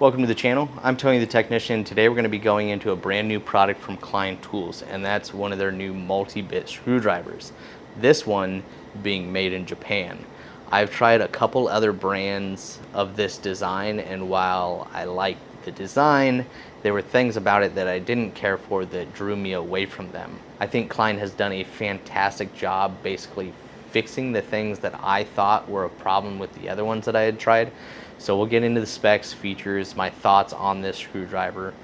Welcome to the channel. I'm Tony the Technician. Today we're going to be going into a brand new product from Klein Tools, and that's one of their new multi-bit screwdrivers. This one being made in Japan. I've tried a couple other brands of this design, and while I like the design, there were things about it that I didn't care for that drew me away from them. I think Klein has done a fantastic job basically fixing the things that I thought were a problem with the other ones that I had tried. So we'll get into the specs, features, my thoughts on this screwdriver.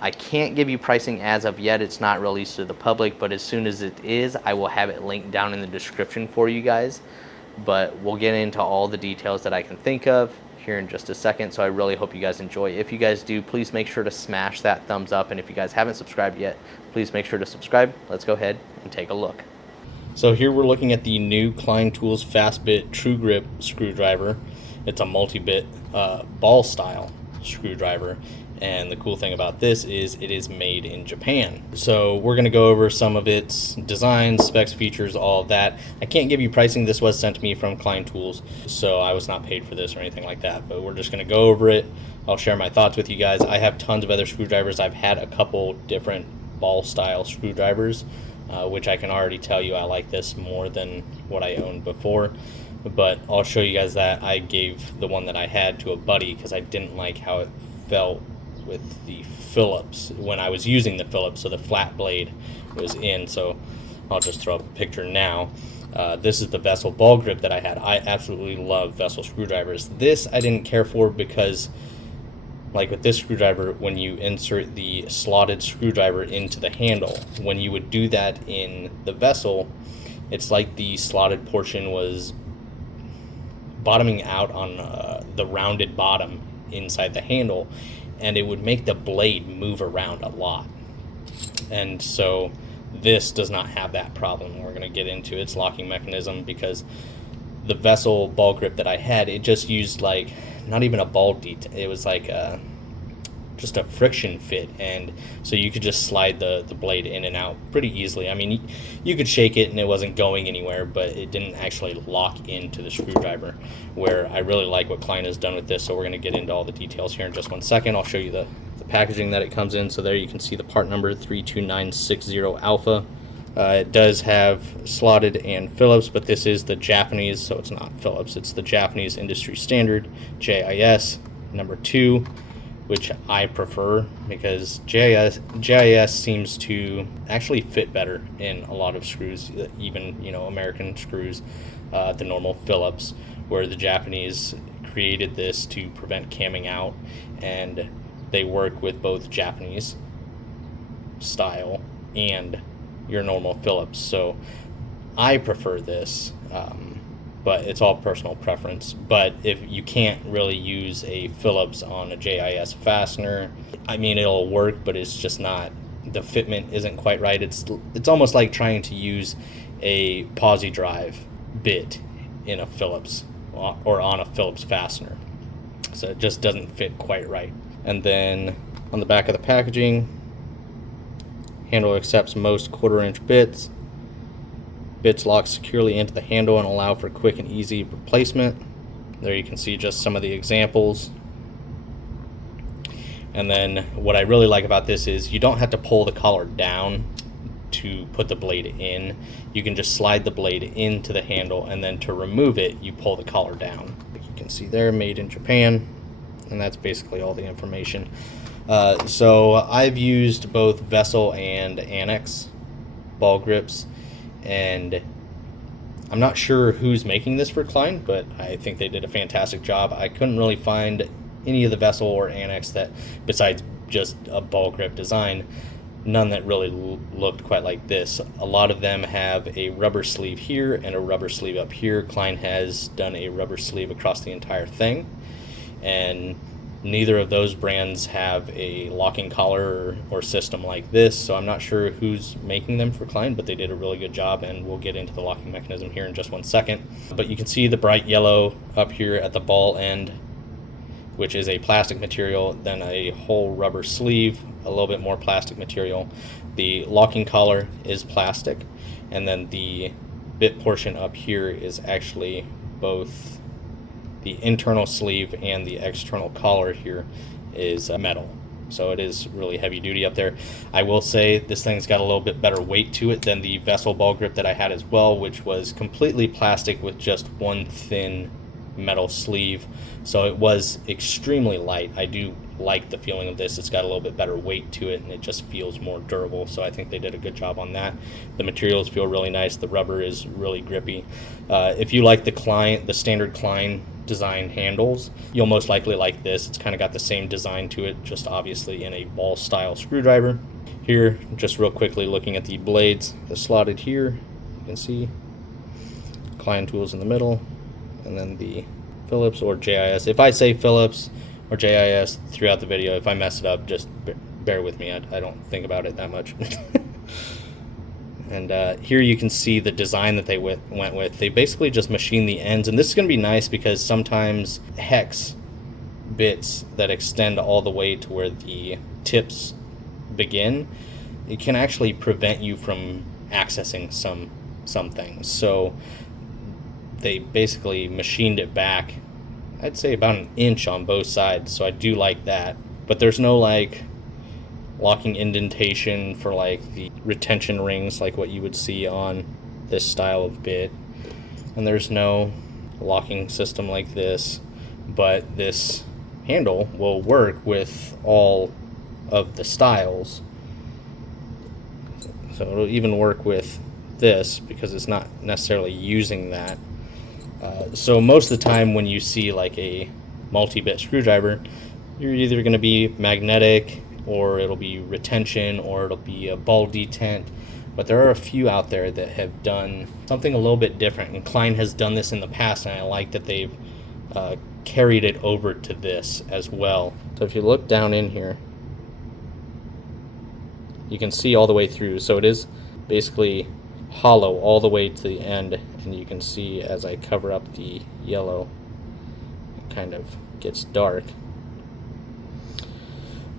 I can't give you pricing as of yet. It's not released to the public, but as soon as it is, I will have it linked down in the description for you guys. But we'll get into all the details that I can think of here in just a second, so I really hope you guys enjoy. If you guys do, please make sure to smash that thumbs up, and if you guys haven't subscribed yet, please make sure to subscribe. Let's go ahead and take a look. So here we're looking at the new Klein Tools Fast Bit True Grip screwdriver. It's a multi-bit ball style screwdriver, and the cool thing about this is it is made in Japan. So we're going to go over some of its designs, specs, features, all of that. I can't give you pricing. This was sent to me from Klein Tools, so I was not paid for this or anything like that, but we're just going to go over it. I'll share my thoughts with you guys. I have tons of other screwdrivers. I've had a couple different ball style screwdrivers, which I can already tell you I like this more than what I owned before. But I'll show you guys that. I gave the one that I had to a buddy because I didn't like how it felt with the Phillips when I was using the Phillips, so the flat blade was in. So I'll just throw up a picture now. This is the Vessel ball grip that I had. I absolutely love Vessel screwdrivers. This I didn't care for because, like with this screwdriver, when you insert the slotted screwdriver into the handle, when you would do that in the Vessel, it's like the slotted portion was bottoming out on the rounded bottom inside the handle, and it would make the blade move around a lot. And so this does not have that problem. We're going to get into its locking mechanism, because the Vessel ball grip that I had, it just used like not even a ball detail. It was like just a friction fit, and so you could just slide the blade in and out pretty easily. I mean, you could shake it and it wasn't going anywhere, but it didn't actually lock into the screwdriver, where I really like what Klein has done with this. So we're going to get into all the details here in just one second. I'll show you the packaging that it comes in. So there you can see the part number 32960 alpha. It does have slotted and Phillips, but this is the Japanese, so it's not Phillips. It's the Japanese industry standard, JIS number 2, which I prefer because JIS seems to actually fit better in a lot of screws, even American screws, the normal Phillips, where the Japanese created this to prevent camming out, and they work with both Japanese style and your normal Phillips. So I prefer this, but it's all personal preference. But if you can't really use a Phillips on a JIS fastener, I mean, it'll work, but it's just not, the fitment isn't quite right. It's almost like trying to use a posi drive bit in a Phillips or on a Phillips fastener. So it just doesn't fit quite right. And then on the back of the packaging, handle accepts most 1/4 inch bits. Bits lock securely into the handle and allow for quick and easy replacement. There you can see just some of the examples. And then what I really like about this is you don't have to pull the collar down to put the blade in. You can just slide the blade into the handle, and then to remove it, you pull the collar down. Like you can see there, made in Japan, and that's basically all the information. So I've used both Vessel and Annex ball grips, and I'm not sure who's making this for Klein, but I think they did a fantastic job. I couldn't really find any of the Vessel or Annex that, besides just a ball grip design, none that really looked quite like this. A lot of them have a rubber sleeve here and a rubber sleeve up here. Klein has done a rubber sleeve across the entire thing, and neither of those brands have a locking collar or system like this, so I'm not sure who's making them for Klein, but they did a really good job, and we'll get into the locking mechanism here in just one second. But you can see the bright yellow up here at the ball end, which is a plastic material, then a whole rubber sleeve, a little bit more plastic material. The locking collar is plastic, and then the bit portion up here is actually both the internal sleeve and the external collar here is metal. So it is really heavy duty up there. I will say this thing's got a little bit better weight to it than the Vessel ball grip that I had as well, which was completely plastic with just one thin metal sleeve. So it was extremely light. I do like the feeling of this. It's got a little bit better weight to it, and it just feels more durable. So I think they did a good job on that. The materials feel really nice. The rubber is really grippy. If you like the standard Klein design handles, you'll most likely like this. It's kind of got the same design to it, just obviously in a ball style screwdriver. Here, just real quickly looking at the blades, they're slotted here. You can see Klein tools in the middle, and then the Phillips or JIS. If I say Phillips or JIS throughout the video, if I mess it up, just bear with me. I don't think about it that much. And here you can see the design that they went with. They basically just machined the ends, and this is going to be nice because sometimes hex bits that extend all the way to where the tips begin, it can actually prevent you from accessing some things. So they basically machined it back, I'd say about an inch on both sides, so I do like that. But there's no like locking indentation for like the retention rings like what you would see on this style of bit, and there's no locking system like this, but this handle will work with all of the styles. So it'll even work with this because it's not necessarily using that. So most of the time when you see like a multi-bit screwdriver, you're either going to be magnetic, or it'll be retention, or it'll be a ball detent. But there are a few out there that have done something a little bit different, and Klein has done this in the past, and I like that they've carried it over to this as well. So if you look down in here, you can see all the way through. So it is basically hollow all the way to the end, and you can see as I cover up the yellow, it kind of gets dark.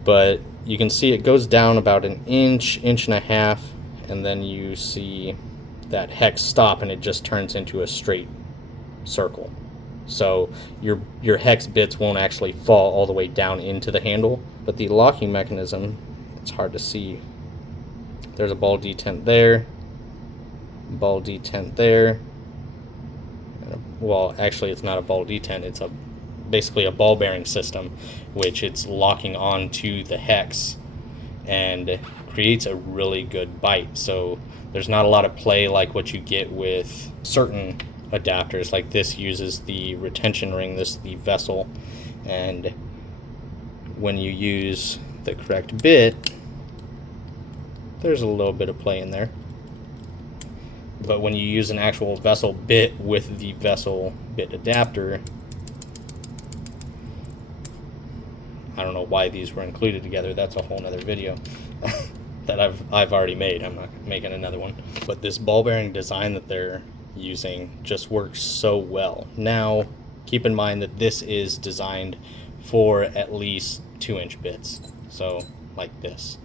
But you can see it goes down about an inch and a half, and then you see that hex stop, and it just turns into a straight circle. So your hex bits won't actually fall all the way down into the handle. But the locking mechanism, it's hard to see. There's a ball detent there, ball detent there. Well, actually it's not a ball detent, it's basically a ball bearing system, which it's locking onto the hex and creates a really good bite. So there's not a lot of play like what you get with certain adapters. Like this uses the retention ring, this is the Vessel, and when you use the correct bit, there's a little bit of play in there. But when you use an actual Vessel bit with the Vessel bit adapter, I don't know why these were included together. That's a whole nother video that I've already made. I'm not making another one. But this ball bearing design that they're using just works so well. Now, keep in mind that this is designed for at least 2-inch bits. So, like this.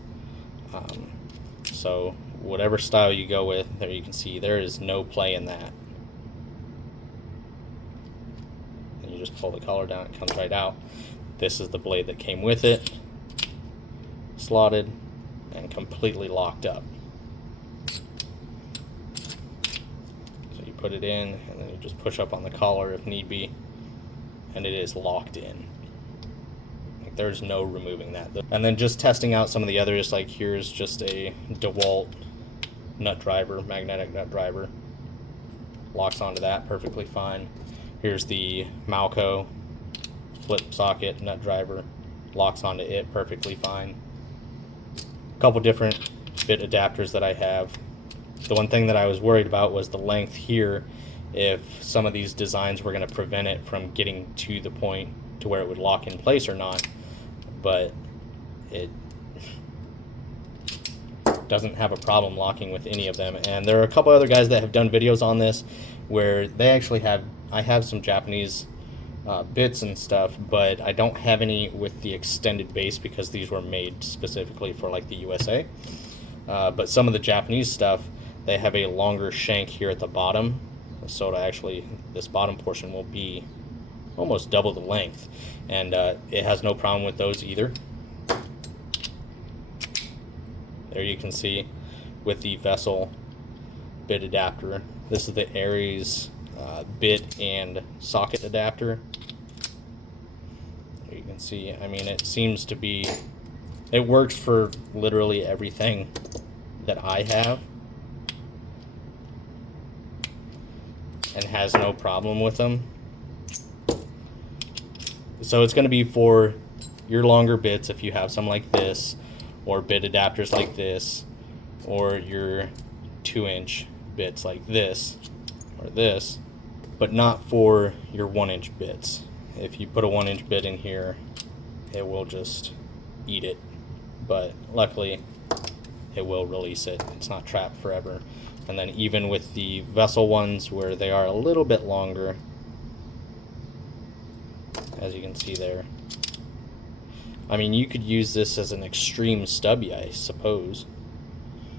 So, whatever style you go with, there you can see there is no play in that. And you just pull the collar down, it comes right out. This is the blade that came with it, slotted and completely locked up. So you put it in, and then you just push up on the collar if need be, and it is locked in. Like, there's no removing that. And then just testing out some of the others, like here's just a DeWalt nut driver, magnetic nut driver. Locks onto that perfectly fine. Here's the Malco flip socket nut driver, locks onto it perfectly fine. A couple different bit adapters that I have. The one thing that I was worried about was the length here, if some of these designs were going to prevent it from getting to the point to where it would lock in place or not, but it doesn't have a problem locking with any of them. And there are a couple other guys that have done videos on this where they actually have, I have some Japanese bits and stuff, but I don't have any with the extended base because these were made specifically for like the USA. But some of the Japanese stuff, they have a longer shank here at the bottom, so to actually, this bottom portion will be almost double the length, and it has no problem with those either. There you can see with the Vessel bit adapter. This is the Aries bit and socket adapter. You can see, I mean, it seems to be, it works for literally everything that I have and has no problem with them. So it's going to be for your longer bits if you have some like this, or bit adapters like this, or your 2-inch bits like this or this, but not for your 1-inch bits. If you put a 1-inch bit in here, it will just eat it, but luckily it will release it. It's not trapped forever. And then even with the Vessel ones where they are a little bit longer, as you can see there, I mean, you could use this as an extreme stubby, I suppose.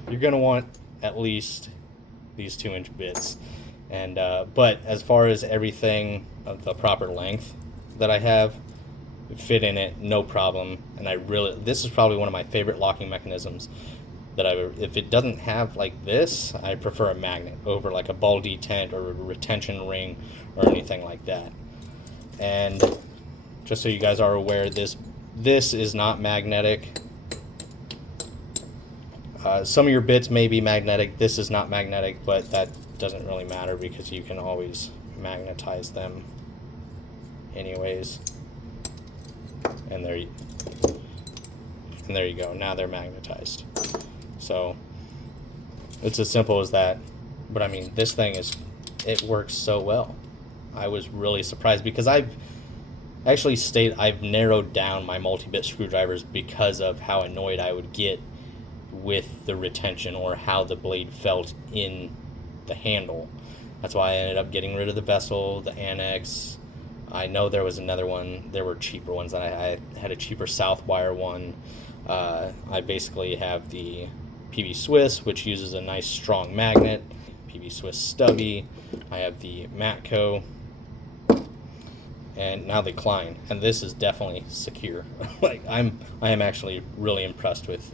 You're going to want at least these 2-inch bits. And but as far as everything of the proper length that I have, fit in it, no problem. And this is probably one of my favorite locking mechanisms that if it doesn't have like this, I prefer a magnet over like a ball detent or a retention ring or anything like that. And just so you guys are aware, this is not magnetic. Some of your bits may be magnetic. This is not magnetic, but that doesn't really matter because you can always magnetize them anyways. And there you go. Now they're magnetized. So it's as simple as that. But I mean, this thing it works so well. I was really surprised because I've narrowed down my multi-bit screwdrivers because of how annoyed I would get with the retention or how the blade felt in the handle. That's why I ended up getting rid of the Vessel, the Annex. I know there was another one. There were cheaper ones. I had a cheaper Southwire one. I basically have the PV Swiss, which uses a nice strong magnet. PV Swiss stubby. I have the Matco, and now the Klein. And this is definitely secure. Like I am actually really impressed with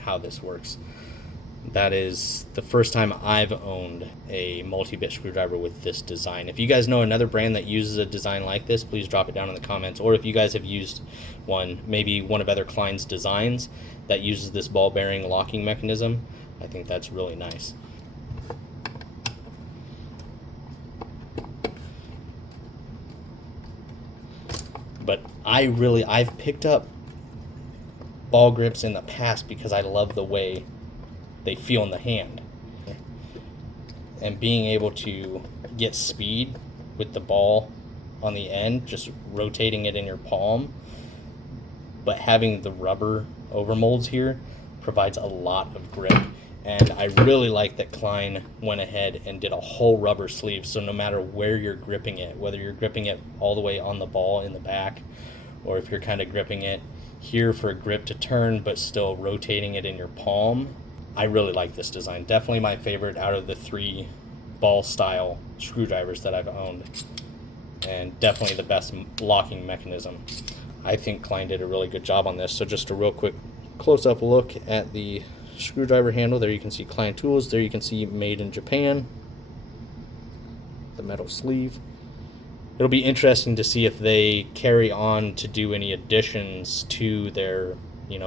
how this works. That is the first time I've owned a multi-bit screwdriver with this design. If you guys know another brand that uses a design like this, please drop it down in the comments. Or if you guys have used one, maybe one of other Klein's designs that uses this ball bearing locking mechanism, I think that's really nice. But I've picked up ball grips in the past because I love the way they feel in the hand, and being able to get speed with the ball on the end, just rotating it in your palm, but having the rubber overmolds here provides a lot of grip. And I really like that Klein went ahead and did a whole rubber sleeve, so no matter where you're gripping it, whether you're gripping it all the way on the ball in the back, or if you're kind of gripping it here for a grip to turn but still rotating it in your palm, I really like this design. Definitely my favorite out of the 3 ball style screwdrivers that I've owned, and definitely the best locking mechanism. I think Klein did a really good job on this. So just a real quick close-up look at the screwdriver handle. There you can see Klein Tools. There you can see made in Japan, the metal sleeve. It'll be interesting to see if they carry on to do any additions to their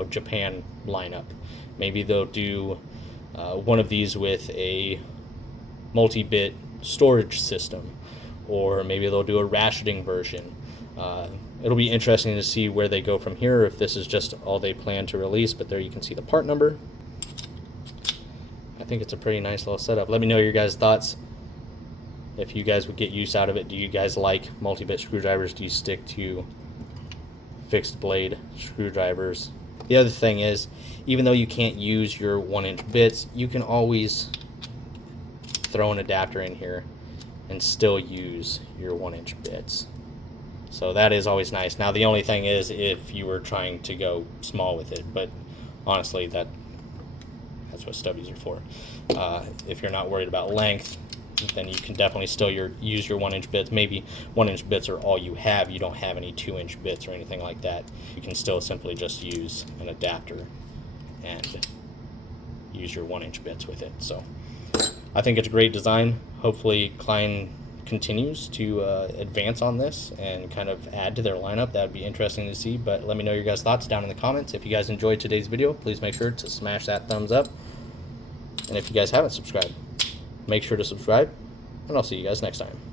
Japan lineup. Maybe they'll do one of these with a multi-bit storage system, or maybe they'll do a ratcheting version. It'll be interesting to see where they go from here, if this is just all they plan to release. But there you can see the part number. I think it's a pretty nice little setup. Let me know your guys' thoughts. If you guys would get use out of it. Do you guys like multi-bit screwdrivers? Do you stick to fixed blade screwdrivers? The other thing is, even though you can't use your 1-inch bits, you can always throw an adapter in here and still use your 1-inch bits. So that is always nice. Now the only thing is if you were trying to go small with it, but honestly that's what stubbies are for. If you're not worried about length, then you can definitely still use your 1-inch bits. Maybe 1-inch bits are all you have. You don't have any 2-inch bits or anything like that. You can still simply just use an adapter and use your 1-inch bits with it. So I think it's a great design. Hopefully Klein continues to advance on this and kind of add to their lineup. That would be interesting to see, but let me know your guys' thoughts down in the comments. If you guys enjoyed today's video, please make sure to smash that thumbs up, and if you guys haven't subscribed, make sure to subscribe, and I'll see you guys next time.